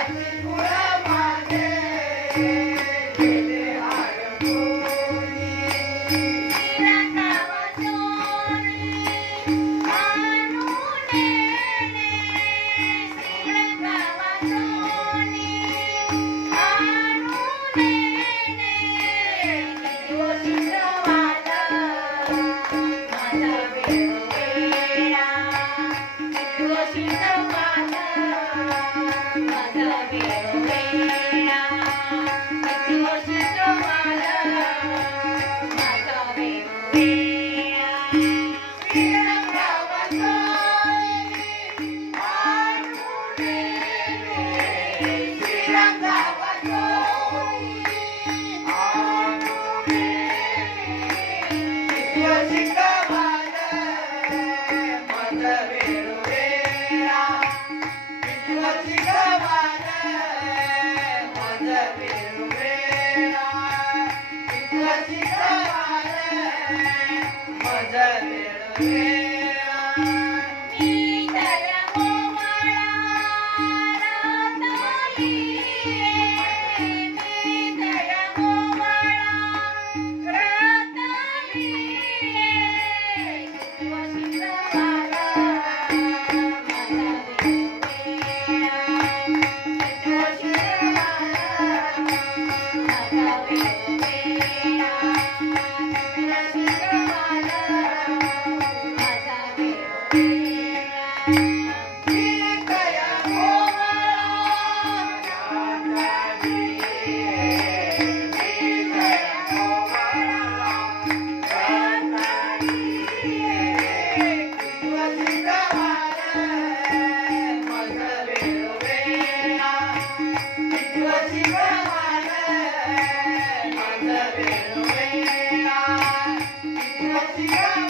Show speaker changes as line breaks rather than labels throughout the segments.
Vai que Thank you. Jug Yeah.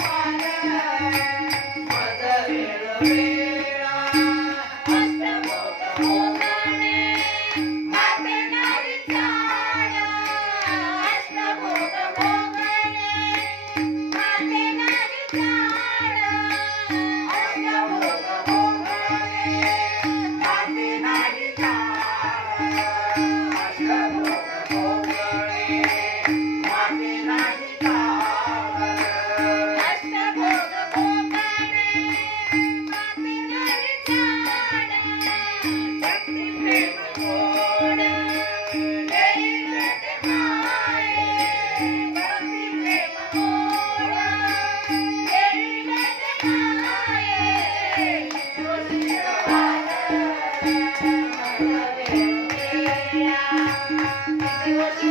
Thank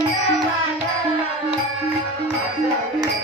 you.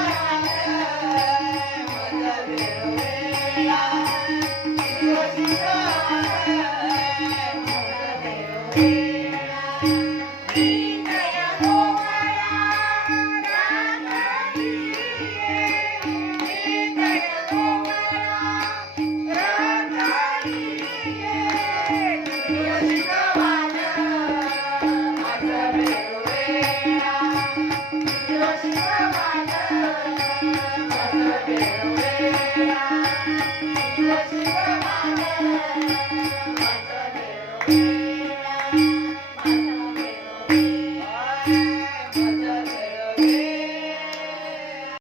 Música Happy birthday.